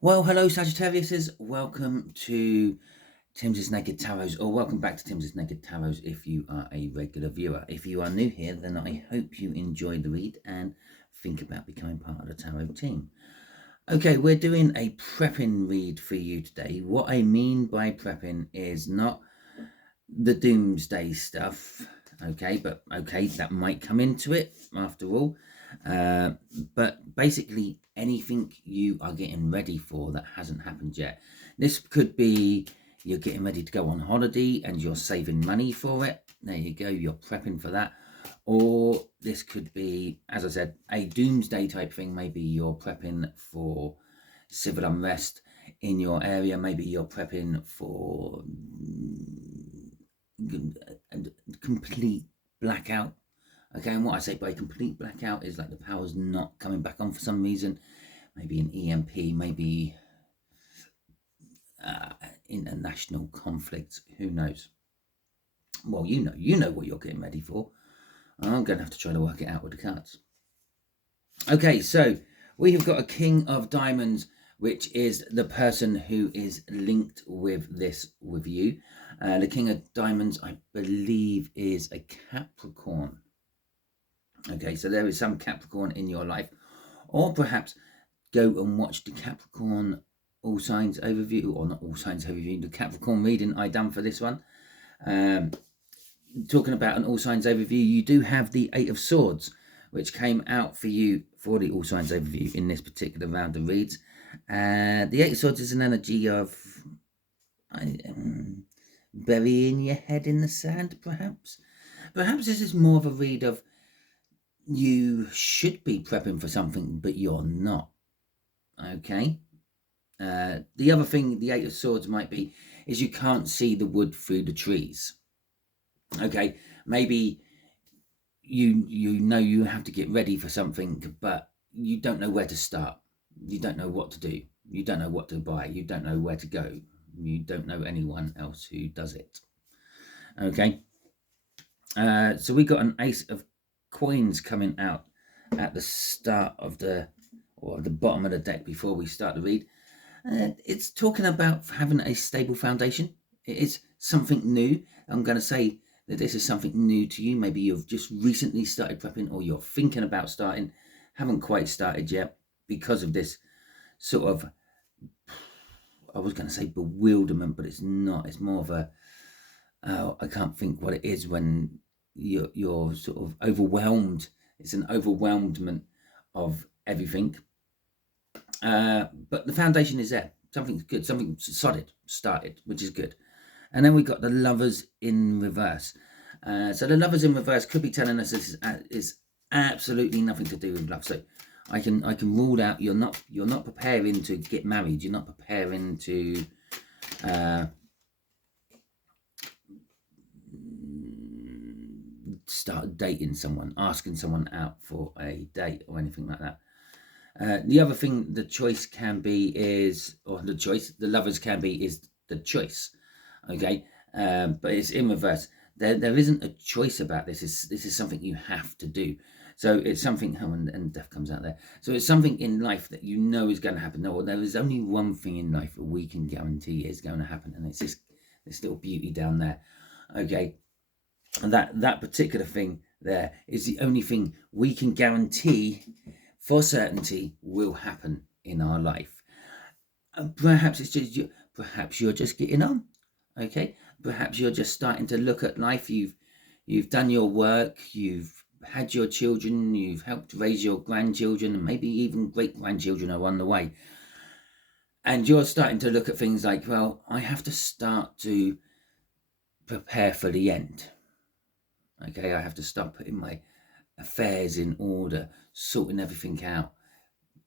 Well, hello Sagittariuses. Welcome to Timsy Naked Tarot, or welcome back to Timsy Naked Tarot if you are a regular viewer. If you are new here, then I hope you enjoy the read and think about becoming part of the tarot team. Okay, we're doing a prepping read for you today. What I mean by prepping is not the doomsday stuff, okay, but okay, that might come into it after all. But basically, anything you are getting ready for that hasn't happened yet. This could be you're getting ready to go on holiday and you're saving money for it. There you go, you're prepping for that. Or this could be, as I said, a doomsday type thing. Maybe you're prepping for civil unrest in your area. Maybe you're prepping for complete blackout. Okay, and what I say by complete blackout is like the power's not coming back on for some reason. Maybe an EMP, maybe international conflict. Who knows? Well, you know what you're getting ready for. I'm going to have to try to work it out with the cards. Okay, so we have got a King of Diamonds, which is the person who is linked with this with you. The King of Diamonds, I believe, is a Capricorn. Okay, so there is some Capricorn in your life, or perhaps go and watch the Capricorn All Signs Overview, or not All Signs Overview, the Capricorn reading I done for this one. Talking about an All Signs Overview, you do have the Eight of Swords, which came out for you for the All Signs Overview in this particular round of reads. The Eight of Swords is an energy of burying your head in the sand, perhaps. Perhaps this is more of a read of you should be prepping for something, but you're not. Okay. The other thing the Eight of Swords might be is you can't see the wood through the trees. Okay, maybe you know you have to get ready for something, but you don't know where to start. You don't know what to do. You don't know what to buy. You don't know where to go. You don't know anyone else who does it. Okay. So we got an Ace of Coins coming out at the start of the bottom of the deck before we start the read. It's talking about having a stable foundation. It is something new. I'm going to say that this is something new to you. Maybe you've just recently started prepping, or you're thinking about starting, haven't quite started yet because of this sort of, I was going to say bewilderment, but it's not. It's more of a, I can't think what it is when you're sort of overwhelmed. It's an overwhelmment of everything. But the foundation is there. Something's good. Something solid started, which is good. And then we got the Lovers in reverse. So the Lovers in reverse could be telling us this is absolutely nothing to do with love. So I can rule out you're not preparing to get married. You're not preparing to start dating someone, asking someone out for a date or anything like that. The other thing the choice can be is, or the Lovers can be is the choice. Okay, but it's in reverse. There isn't a choice about this. This is something you have to do. So it's something, and death comes out there. So it's something in life that you know is going to happen. No, there is only one thing in life that we can guarantee is going to happen, and it's this little beauty down there. Okay, and that particular thing there is the only thing we can guarantee for certainty will happen in our life. Perhaps it's just perhaps you're just getting on. Okay, perhaps you're just starting to look at life. You've done your work, you've had your children, you've helped raise your grandchildren, and maybe even great grandchildren are on the way. And you're starting to look at things like, well, I have to start to prepare for the end. Okay, I have to start putting my affairs in order, sorting everything out,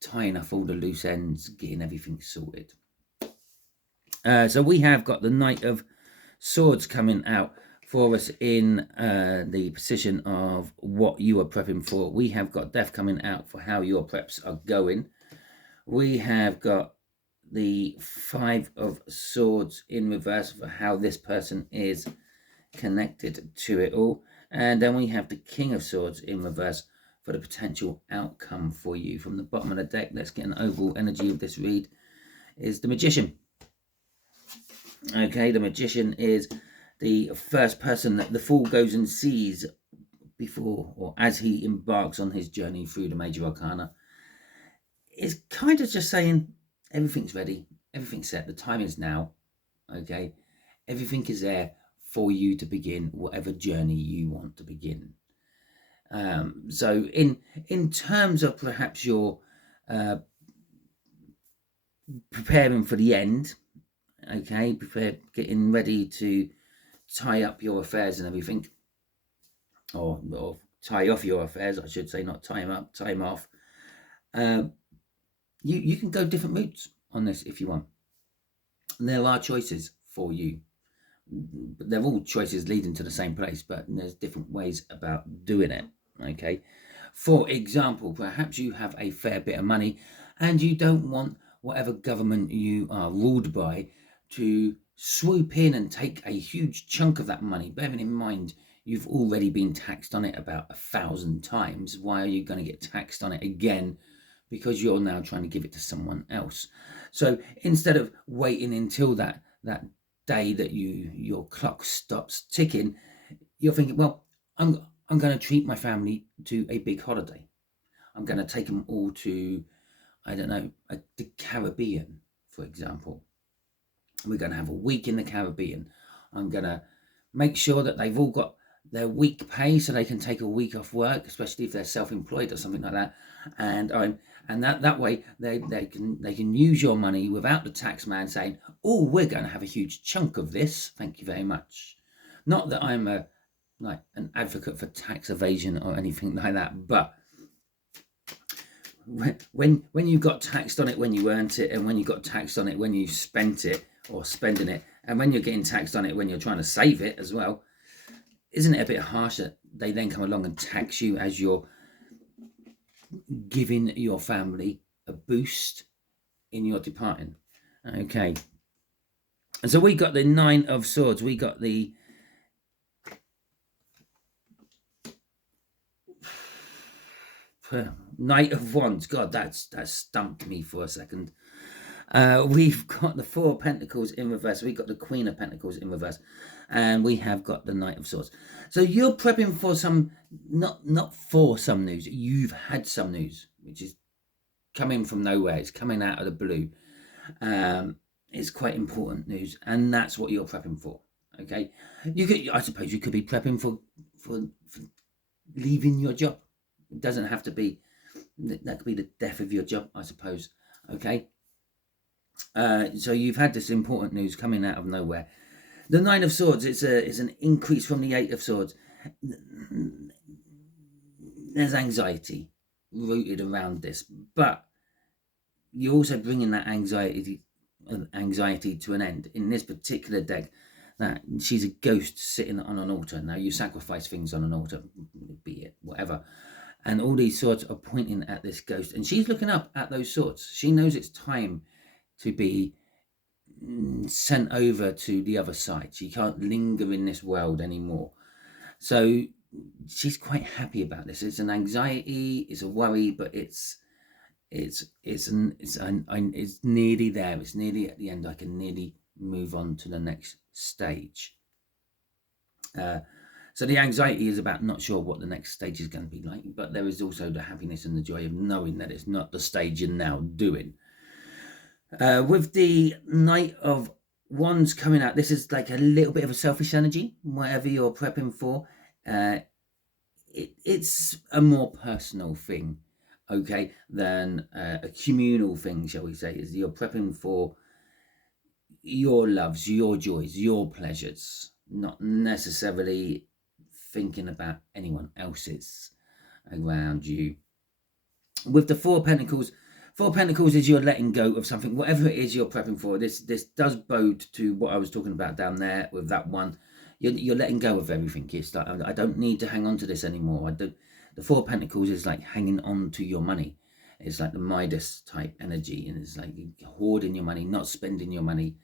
tying up all the loose ends, getting everything sorted. So we have got the Knight of Swords coming out for us in the position of what you are prepping for. We have got Death coming out for how your preps are going. We have got the Five of Swords in reverse for how this person is connected to it all. And then we have the King of Swords in reverse for the potential outcome for you. From the bottom of the deck, let's get an overall energy of this read. is the Magician. Okay, the Magician is the first person that the Fool goes and sees before or as he embarks on his journey through the major arcana. It's kind of just saying everything's ready, everything's set, the time is now. Okay, everything is there for you to begin whatever journey you want to begin. So in terms of perhaps your preparing for the end, okay, getting ready to tie up your affairs and everything, or tie off your affairs, I should say, not tie them up, tie them off. You can go different routes on this if you want. And there are choices for you, but they're all choices leading to the same place, but there's different ways about doing it. Okay, for example, perhaps you have a fair bit of money and you don't want whatever government you are ruled by to swoop in and take a huge chunk of that money, bearing in mind you've already been taxed on it about 1,000 times. Why are you going to get taxed on it again? Because you're now trying to give it to someone else. So instead of waiting until that day that your clock stops ticking, you're thinking, well, I'm going to treat my family to a big holiday. I'm going to take them all to, I don't know, the Caribbean, for example. We're going to have a week in the Caribbean. I'm going to make sure that they've all got their week pay so they can take a week off work, especially if they're self-employed or something like that. And that way they can use your money without the tax man saying, oh, we're going to have a huge chunk of this. Thank you very much. Not that I'm an advocate for tax evasion or anything like that, but when you got taxed on it when you earned it, and when you got taxed on it when you spent it or spending it, and when you're getting taxed on it when you're trying to save it as well, isn't it a bit harsh that they then come along and tax you as you're giving your family a boost in your departing? Okay, and so we got the Nine of Swords, we got the Knight of Wands. God, that stumped me for a second. We've got the Four of Pentacles in reverse. We've got the Queen of Pentacles in reverse. And we have got the Knight of Swords. So you're prepping for some, not for some news. You've had some news, which is coming from nowhere. It's coming out of the blue. It's quite important news. And that's what you're prepping for. Okay. I suppose you could be prepping for leaving your job. It doesn't have to be, that could be the death of your job, I suppose. Okay. So you've had this important news coming out of nowhere. The Nine of Swords is an increase from the Eight of Swords. There's anxiety rooted around this, but you're also bringing that anxiety to an end. In this particular deck, that she's a ghost sitting on an altar. Now you sacrifice things on an altar, be it whatever, and all these swords are pointing at this ghost, and she's looking up at those swords. She knows it's time to be sent over to the other side. She can't linger in this world anymore. So she's quite happy about this. It's an anxiety, it's a worry, but it's nearly there. It's nearly at the end. I can nearly move on to the next stage. So the anxiety is about not sure what the next stage is going to be like, but there is also the happiness and the joy of knowing that it's not the stage you're now doing. With the Knight of Wands coming out, this is like a little bit of a selfish energy, whatever you're prepping for. It's a more personal thing, okay, than a communal thing, shall we say. Is you're prepping for your loves, your joys, your pleasures, not necessarily thinking about anyone else's around you. With the Four of Pentacles, Four of Pentacles is you're letting go of something, whatever it is you're prepping for. This does bode to what I was talking about down there with that one. You're letting go of everything. It's like, I don't need to hang on to this anymore. The Four of Pentacles is like hanging on to your money. It's like the Midas type energy, and it's like hoarding your money, not spending your money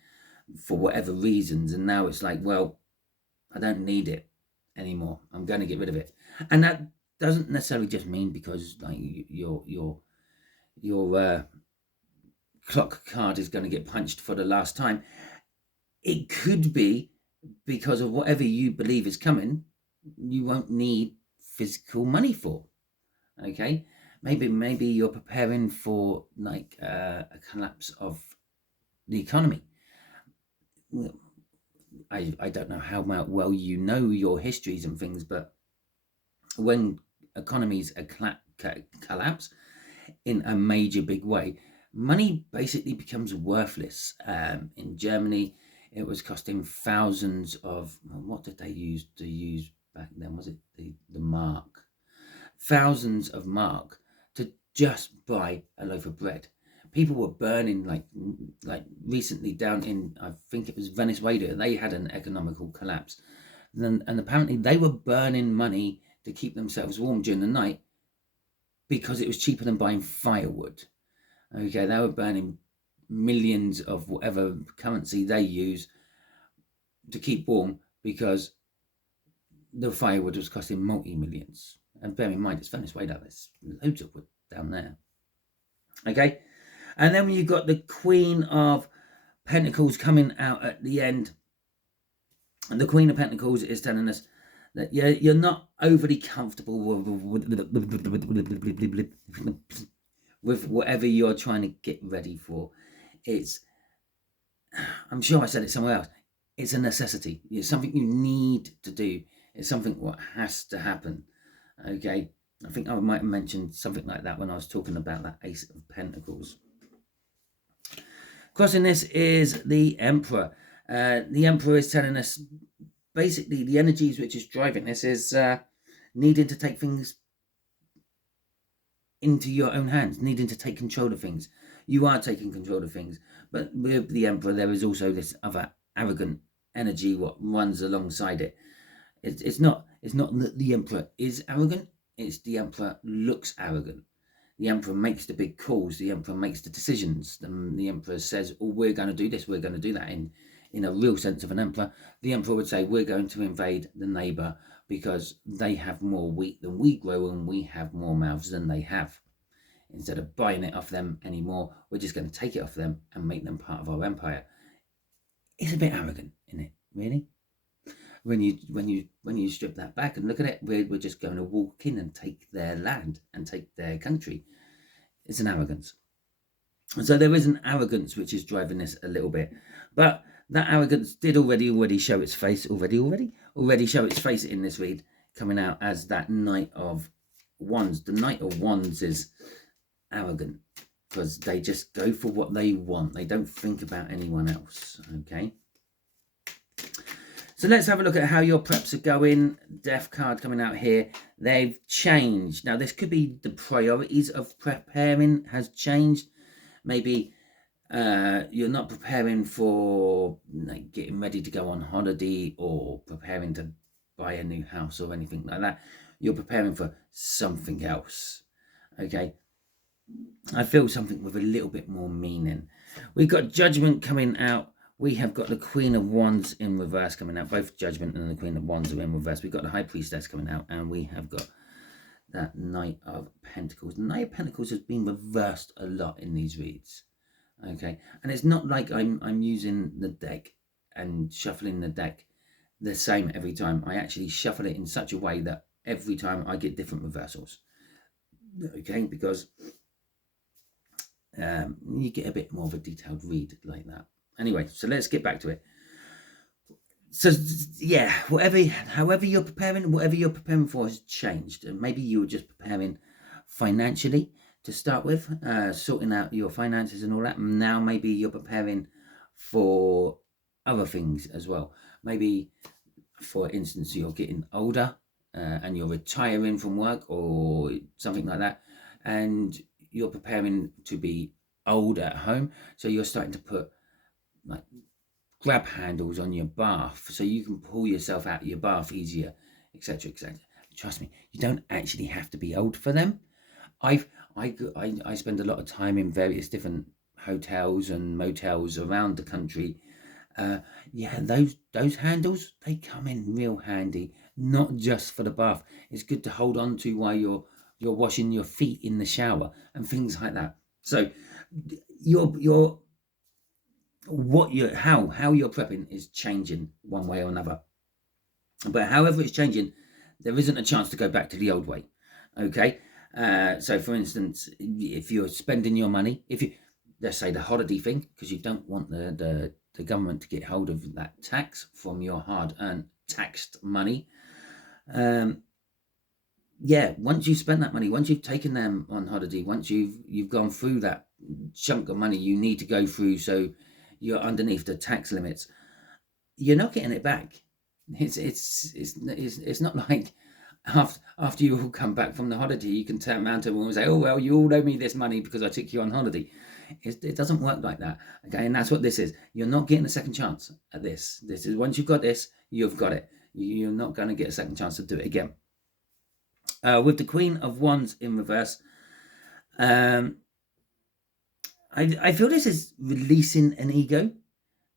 for whatever reasons. And now it's like, well, I don't need it anymore. I'm going to get rid of it. And that doesn't necessarily just mean because like you're clock card is going to get punched for the last time. It could be because of whatever you believe is coming, you won't need physical money for. Okay, maybe you're preparing for like a collapse of the economy. I don't know how well you know your histories and things, but when economies collapse in a major big way, money basically becomes worthless. In Germany, it was costing thousands of, what did they use back then? Was it the mark? Thousands of mark to just buy a loaf of bread. People were burning, like recently down in, I think it was Venezuela, they had an economical collapse. And apparently they were burning money to keep themselves warm during the night because it was cheaper than buying firewood. Okay, they were burning millions of whatever currency they use to keep warm because the firewood was costing multi-millions. And bear in mind, it's Venezuela, there's loads of wood down there. Okay, and then when you've got the Queen of Pentacles coming out at the end, and the Queen of Pentacles is telling us that you're not overly comfortable with whatever you're trying to get ready for. It's, I'm sure I said it somewhere else, it's a necessity. It's something you need to do. It's something what has to happen. Okay, I think I might have mentioned something like that when I was talking about that Ace of Pentacles. Crossing this is the Emperor. The Emperor is telling us basically the energies which is driving this is needing to take things into your own hands, needing to take control of things. You are taking control of things, but with the Emperor there is also this other arrogant energy what runs alongside it. It's not that the Emperor is arrogant, it's the Emperor looks arrogant. The Emperor makes the big calls, the Emperor makes the decisions, the Emperor says, oh, we're going to do this, we're going to do that. In a real sense of an Emperor, the Emperor would say, we're going to invade the neighbour because they have more wheat than we grow and we have more mouths than they have. Instead of buying it off them anymore, we're just going to take it off them and make them part of our empire. It's a bit arrogant, isn't it? Really? When you strip that back and look at it, we're just going to walk in and take their land and take their country. It's an arrogance. So there is an arrogance which is driving this a little bit, but that arrogance did already show its face already show its face in this read, coming out as that Knight of Wands. The Knight of Wands is arrogant because they just go for what they want. They don't think about anyone else. Okay. So let's have a look at how your preps are going. Death card coming out here. They've changed. Now, this could be the priorities of preparing has changed. Maybe you're not preparing for like getting ready to go on holiday or preparing to buy a new house or anything like that. You're preparing for something else. Okay. I feel something with a little bit more meaning. We've got Judgment coming out. We have got the Queen of Wands in reverse coming out. Both Judgment and the Queen of Wands are in reverse. We've got the High Priestess coming out, and we have got that Knight of Pentacles. The Knight of Pentacles has been reversed a lot in these reads. Okay, and it's not like I'm using the deck and shuffling the deck the same every time. I actually shuffle it in such a way that every time I get different reversals. Okay, because you get a bit more of a detailed read like that. Anyway, so let's get back to it. So yeah, however you're preparing, whatever you're preparing for has changed. And maybe you were just preparing financially to start with, sorting out your finances and all that. Now maybe you're preparing for other things as well. Maybe, for instance, you're getting older and you're retiring from work or something like that, and you're preparing to be old at home. So you're starting to put like grab handles on your bath so you can pull yourself out of your bath easier, etc., etc. Trust me, you don't actually have to be old for them. I spend a lot of time in various different hotels and motels around the country. Yeah, those handles, they come in real handy, not just for the bath. It's good to hold on to while you're washing your feet in the shower and things like that. So your how you're prepping is changing one way or another. But however it's changing, there isn't a chance to go back to the old way. Okay. So for instance, if you're spending your money, if you, let's say the holiday thing, because you don't want the government to get hold of that tax from your hard-earned taxed money. Yeah, once you've spent that money, once you've taken them on holiday, once you've gone through that chunk of money you need to go through, so you're underneath the tax limits, you're not getting it back. It's not like after you all come back from the holiday, you can turn around to everyone and say, oh, well, you all owe me this money because I took you on holiday. It doesn't work like that. Okay, and that's what this is. You're not getting a second chance at this. This is, once you've got this, you've got it. You're not going to get a second chance to do it again. With the Queen of Wands in reverse, I feel this is releasing an ego.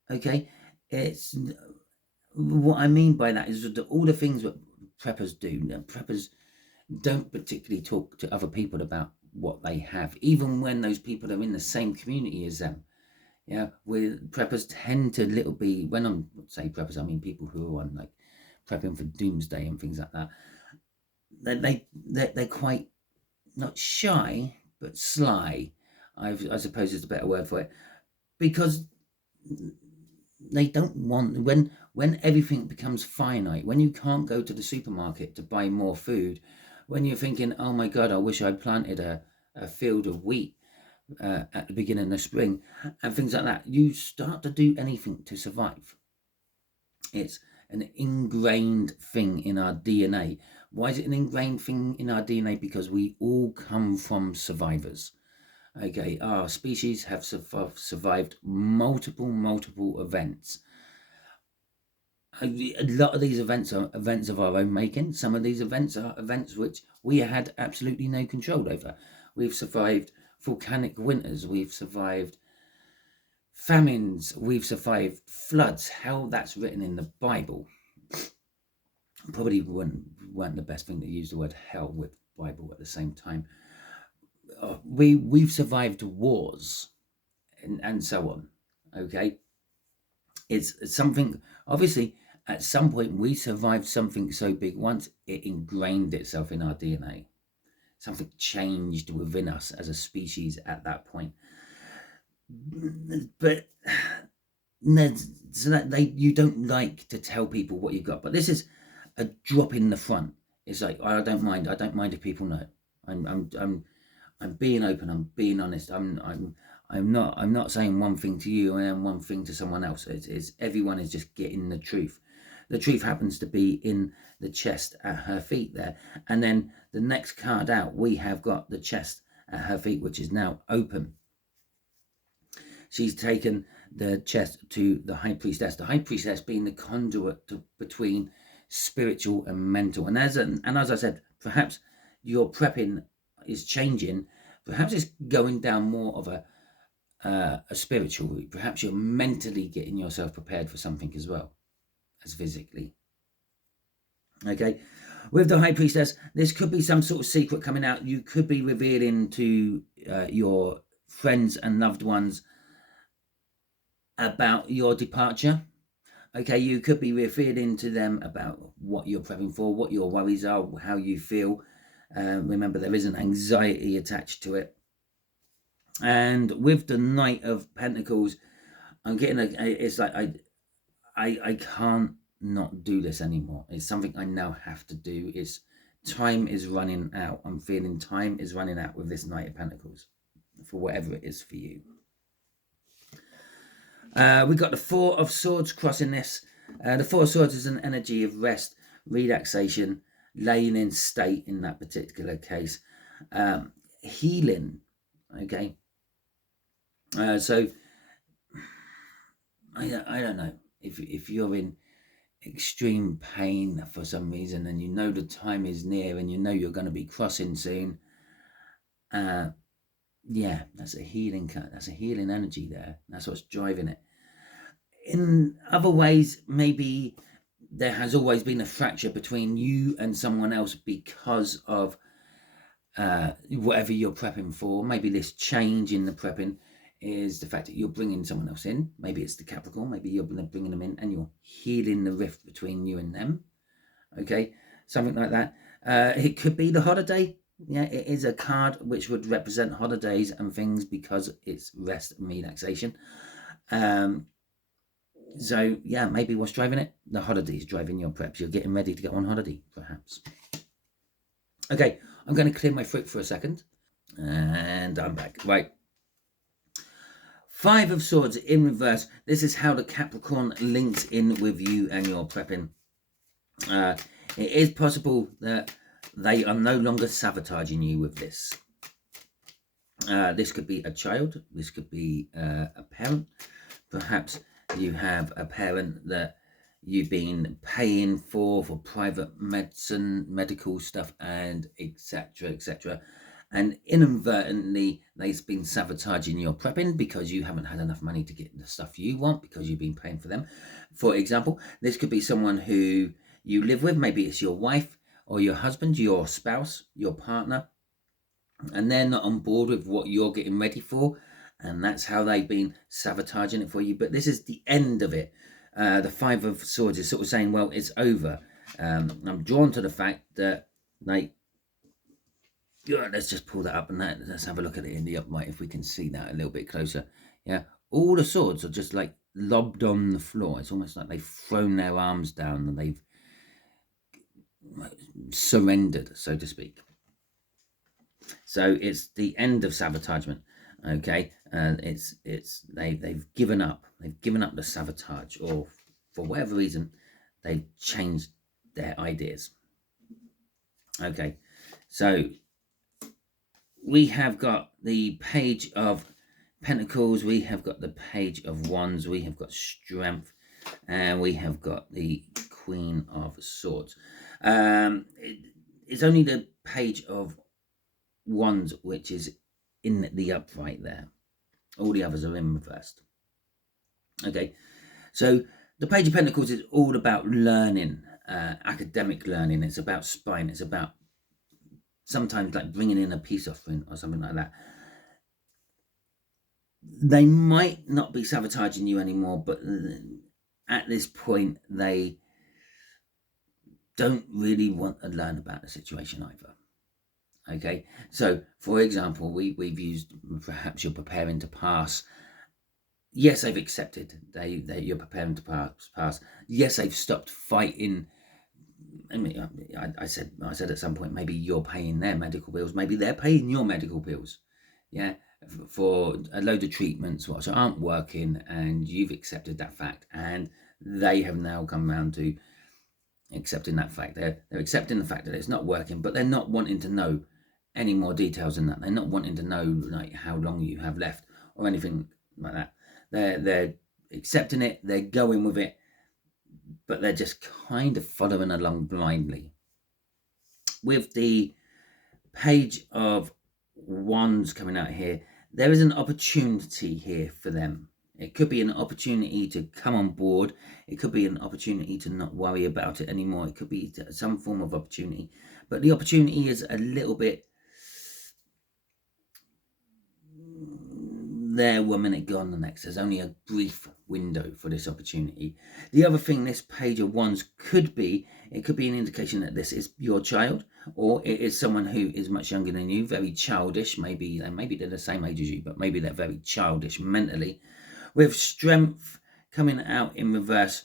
Okay, it's what I mean by that is that all the things that preppers do. Preppers don't particularly talk to other people about what they have, even when those people are in the same community as them. Yeah, with preppers tend to when I'm saying preppers, I mean people who are on like prepping for doomsday and things like that. They're quite not shy, but sly. I suppose is a better word for it, because they don't want, when everything becomes finite, when you can't go to the supermarket to buy more food, when you're thinking, oh my God, I wish I'd planted a field of wheat at the beginning of the spring and things like that, you start to do anything to survive. It's an ingrained thing in our DNA. Why is it an ingrained thing in our DNA? Because we all come from survivors. Okay, our species have survived multiple events. A lot of these events are events of our own making. Some of these events are events which we had absolutely no control over. We've survived volcanic winters. We've survived famines. We've survived floods. Hell, that's written in the Bible. Probably weren't the best thing to use the word hell with Bible at the same time. We've survived wars and so on. Okay, it's something, obviously at some point we survived something so big once it ingrained itself in our DNA. Something changed within us as a species at that point. But so that you don't like to tell people what you've got, but this is a drop in the front. It's like, I don't mind if people know. I'm being open, I'm being honest. I'm not saying one thing to you and then one thing to someone else. It's everyone is just getting the truth. The truth happens to be in the chest at her feet there. And then the next card out, we have got the chest at her feet, which is now open. She's taken the chest to the High Priestess. The High Priestess being the conduit between spiritual and mental. And as I said, perhaps your prepping is changing. Perhaps it's going down more of a spiritual route. Perhaps you're mentally getting yourself prepared for something as well as physically. Okay, with the High Priestess, this could be some sort of secret coming out. You could be revealing to your friends and loved ones about your departure. Okay, you could be revealing to them about what you're prepping for, what your worries are, how you feel. Remember, there is an anxiety attached to it. And with the Knight of Pentacles, I'm getting it's like I can't not do this anymore. It's something I now have to do. It's time is running out. I'm feeling time is running out with this Knight of Pentacles, for whatever it is for you. We got the Four of Swords crossing this. The Four of Swords is an energy of rest, relaxation, laying in state in that particular case, healing. Okay, so I don't know if you're in extreme pain for some reason and you know the time is near and you know you're going to be crossing soon. Yeah, that's a healing cut. That's a healing energy there. That's what's driving it. In other ways, maybe there has always been a fracture between you and someone else because of whatever you're prepping for. Maybe this change in the prepping. is the fact that you're bringing someone else in. Maybe it's the Capricorn, maybe you're bringing them in and you're healing the rift between you and them. Okay, something like that. It could be the holiday. Yeah, it is a card which would represent holidays and things because it's rest and relaxation. So yeah, maybe what's driving it? The holiday is driving your preps. You're getting ready to go on holiday, perhaps. Okay, I'm going to clear my throat for a second. And I'm back. Right. 5 of Swords in reverse. This is how the Capricorn links in with you and your prepping. It is possible that they are no longer sabotaging you with this. This could be a child. This could be a parent. Perhaps you have a parent that you've been paying for private medicine, medical stuff, and etc., etc. And inadvertently, they've been sabotaging your prepping because you haven't had enough money to get the stuff you want because you've been paying for them. For example, this could be someone who you live with. Maybe it's your wife or your husband, your spouse, your partner, and they're not on board with what you're getting ready for. And that's how they've been sabotaging it for you. But this is the end of it. The 5 of Swords is sort of saying, well, it's over. I'm drawn to the fact that, like, let's just pull that up and let's have a look at it in the upright if we can see that a little bit closer. Yeah, all the swords are just like lobbed on the floor. It's almost like they've thrown their arms down and they've surrendered, so to speak. So it's the end of sabotagement. Okay, and they've given up. They've given up the sabotage, or for whatever reason, they've changed their ideas. Okay, so we have got the Page of Pentacles, we have got the Page of Wands, we have got Strength, and we have got the Queen of Swords. It's only the Page of Wands which is in the upright there. All the others are in reversed. Okay, so the Page of Pentacles is all about learning, academic learning. It's about spine. It's about sometimes like bringing in a peace offering or something like that. They might not be sabotaging you anymore, but at this point, they don't really want to learn about the situation either. Okay, so for example, we've used, perhaps you're preparing to pass. Yes, they've accepted. You're preparing to pass. Yes, they've stopped fighting. I mean, I said at some point, maybe you're paying their medical bills. Maybe they're paying your medical bills. Yeah, for a load of treatments which aren't working, and you've accepted that fact, and they have now come around to accepting that fact. They're accepting the fact that it's not working, but they're not wanting to know any more details than that. They're not wanting to know like how long you have left or anything like that. They're accepting it. They're going with it, but they're just kind of following along blindly. With the Page of Wands coming out here, there is an opportunity here for them. It could be an opportunity to come on board. It could be an opportunity to not worry about it anymore. It could be some form of opportunity. But the opportunity is a little bit there 1 minute, gone the next. There's only a brief window for this opportunity. The other thing this Page of Wands could be, it could be an indication that this is your child, or it is someone who is much younger than you, very childish. Maybe they're the same age as you, but maybe they're very childish mentally. With Strength coming out in reverse,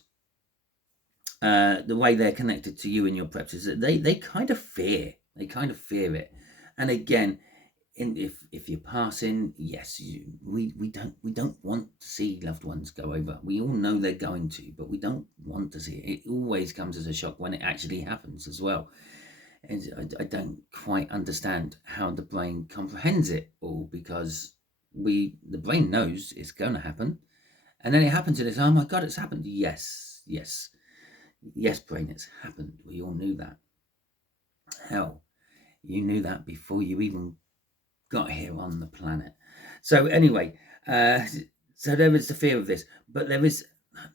the way they're connected to you and your preps is that they kind of fear. They kind of fear it. And again, if you're passing, yes, we don't want to see loved ones go over. We all know they're going to, but we don't want to see it. It always comes as a shock when it actually happens as well. And I don't quite understand how the brain comprehends it all, because the brain knows it's going to happen, and then it happens and it's, oh my God, it's happened. Yes, brain, it's happened. We all knew that. Hell, you knew that before you even got here on the planet. So anyway, so there is the fear of this, but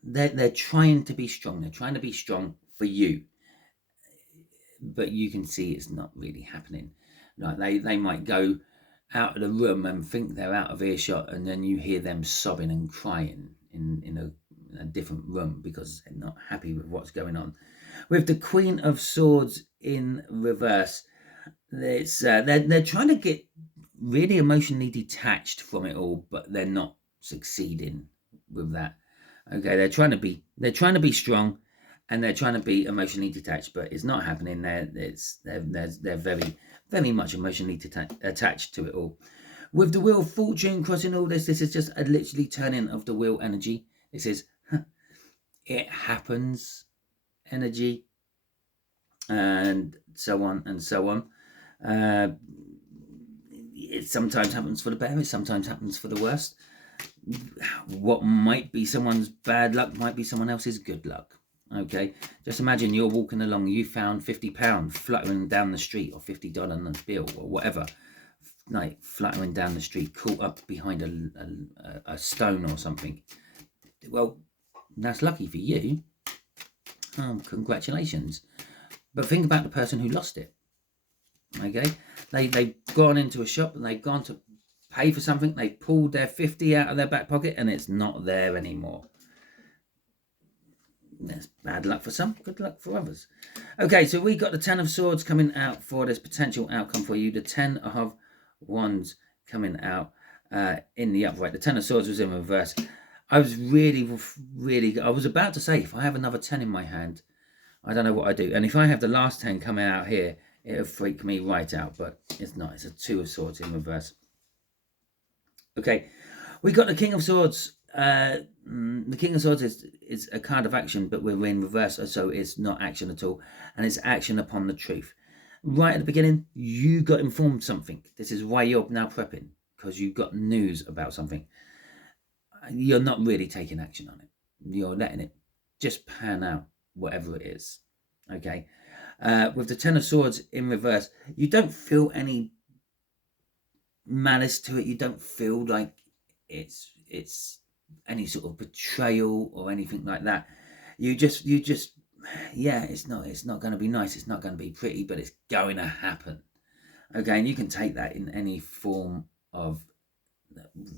they're trying to be strong. They're trying to be strong for you, but you can see it's not really happening. Like they might go out of the room and think they're out of earshot, and then you hear them sobbing and crying in a different room because they're not happy with what's going on. With the Queen of Swords in reverse, it's they're trying to get really emotionally detached from it all, but they're not succeeding with that. Okay, they're trying to be strong, and they're trying to be emotionally detached, but it's not happening. They're very much emotionally attached to it all. With the Wheel of Fortune crossing all this, this is just a literally turning of the wheel energy. This is it happens energy, and so on and so on. It sometimes happens for the better, it sometimes happens for the worst. What might be someone's bad luck might be someone else's good luck. Okay, just imagine you're walking along, you found £50 fluttering down the street, or $50 on a bill, or whatever, like fluttering down the street, caught up behind a stone or something. Well, that's lucky for you. Congratulations. But think about the person who lost it. Okay, they've gone into a shop and they've gone to pay for something. They pulled their 50 out of their back pocket and it's not there anymore. That's bad luck for some, good luck for others. Okay, so we got the 10 of Swords coming out for this potential outcome for you. The 10 of Wands coming out in the upright. The 10 of Swords was in reverse. I was I was about to say, if I have another 10 in my hand, I don't know what I do. And if I have the last 10 coming out here, it'll freak me right out, but it's not. It's a 2 of Swords in reverse. Okay, we got the King of Swords. The King of Swords is a card of action, but we're in reverse, so it's not action at all, and it's action upon the truth. Right at the beginning, you got informed something. This is why you're now prepping, because you got news about something. You're not really taking action on it. You're letting it just pan out, whatever it is. Okay. With the 10 of Swords in reverse, you don't feel any malice to it. You don't feel like it's any sort of betrayal or anything like that. You just yeah, it's not going to be nice, it's not going to be pretty, but it's going to happen. Okay, and you can take that in any form of,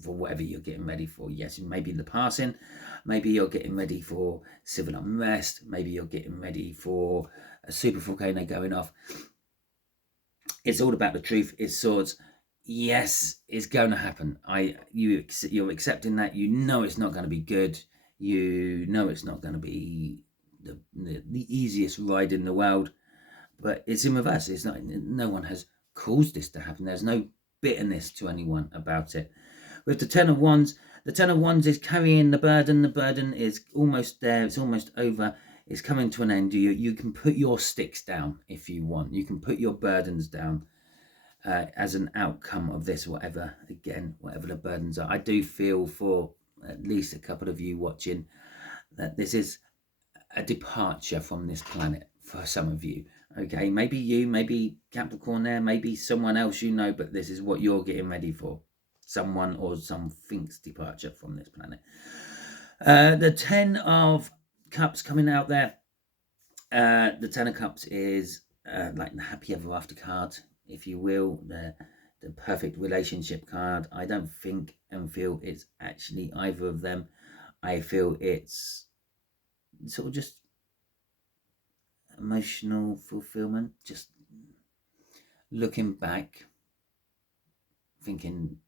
for whatever you're getting ready for. Yes, maybe the passing, maybe you're getting ready for civil unrest, maybe you're getting ready for a super volcano going off. It's all about the truth. It's Swords. Yes, it's going to happen. You're accepting that. You know it's not going to be good. You know it's not going to be the easiest ride in the world, but it's in reverse. It's not. No one has caused this to happen. There's no bitterness to anyone about it. With the 10 of Wands, the 10 of Wands is carrying the burden. The burden is almost there. It's almost over. It's coming to an end. You can put your sticks down if you want. You can put your burdens down as an outcome of this, whatever the burdens are. I do feel for at least a couple of you watching that this is a departure from this planet for some of you. Okay, maybe you, maybe Capricorn there, maybe someone else but this is what you're getting ready for. Someone or something's departure from this planet. The 10 of Cups coming out there. The 10 of Cups is like the happy ever after card, if you will, the perfect relationship card. I don't think and feel it's actually either of them. I feel it's sort of just emotional fulfillment, just looking back, thinking,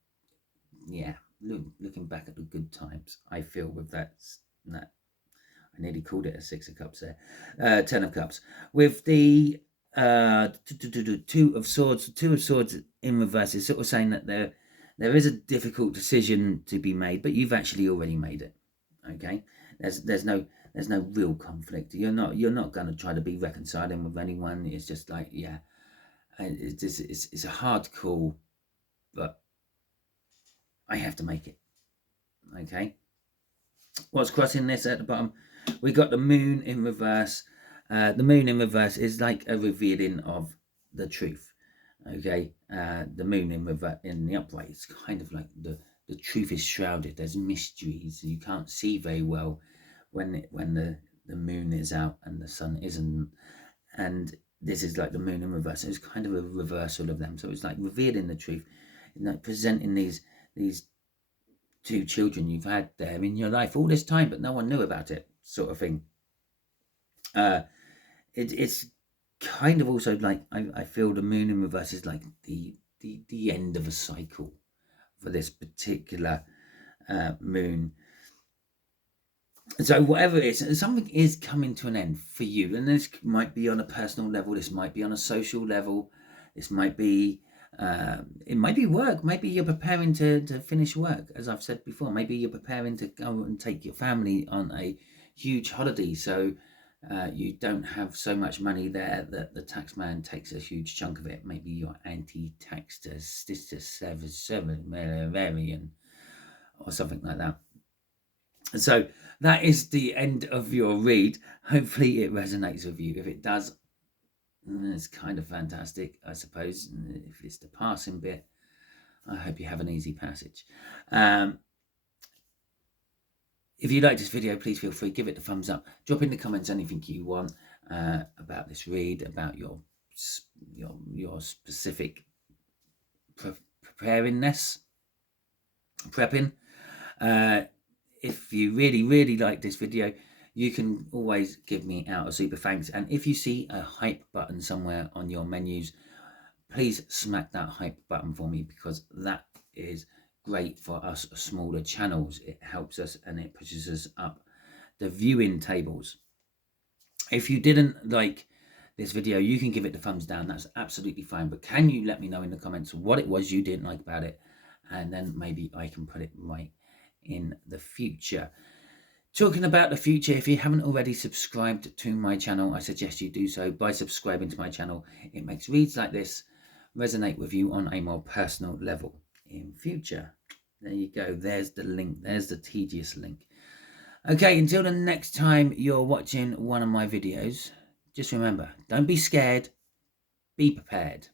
yeah, looking back at the good times. I feel with that. I nearly called it a 6 of Cups there. 10 of Cups. With the 2 of Swords. 2 of Swords in reverse is sort of saying that there is a difficult decision to be made, but you've actually already made it. Okay, there's no real conflict. You're not going to try to be reconciling with anyone. It's just like, yeah, it's a hard call, but I have to make it. Okay, what's crossing this at the bottom? We got the Moon in reverse. The Moon in reverse is like a revealing of the truth. Okay, the Moon in the upright, it's kind of like the truth is shrouded. There's mysteries. You can't see very well when the moon is out and the sun isn't. And this is like the Moon in reverse. So it's kind of a reversal of them. So it's like revealing the truth. presenting these two children you've had there in your life all this time, but no one knew about it, sort of thing. It's kind of also like I feel the moon in reverse is like the end of a cycle for this particular moon. So whatever it is, something is coming to an end for you, and this might be on a personal level, this might be on a social level, this might be it might be work. Maybe you're preparing to finish work, as I've said before. Maybe you're preparing to go and take your family on a huge holiday, so you don't have so much money there that the tax man takes a huge chunk of it. Maybe your anti-tax to sister seven variant or something like that. So that is the end of your read. Hopefully it resonates with you. If it does, it's kind of fantastic, I suppose. If it's the passing bit, I hope you have an easy passage. If you like this video, please feel free, give it the thumbs up. Drop in the comments anything you want about this read, about your specific prepping. If you really like this video, you can always give me out a super thanks. And if you see a hype button somewhere on your menus, please smack that hype button for me, because that is great for us smaller channels. It helps us and it pushes us up the viewing tables. If you didn't like this video, you can give it the thumbs down. That's absolutely fine. But can you let me know in the comments what it was you didn't like about it? And then maybe I can put it right in the future. Talking about the future, if you haven't already subscribed to my channel, I suggest you do so by subscribing to my channel. It makes reads like this resonate with you on a more personal level in future. There you go. There's the link. There's the tedious link. Okay, until the next time you're watching one of my videos, just remember, don't be scared, be prepared.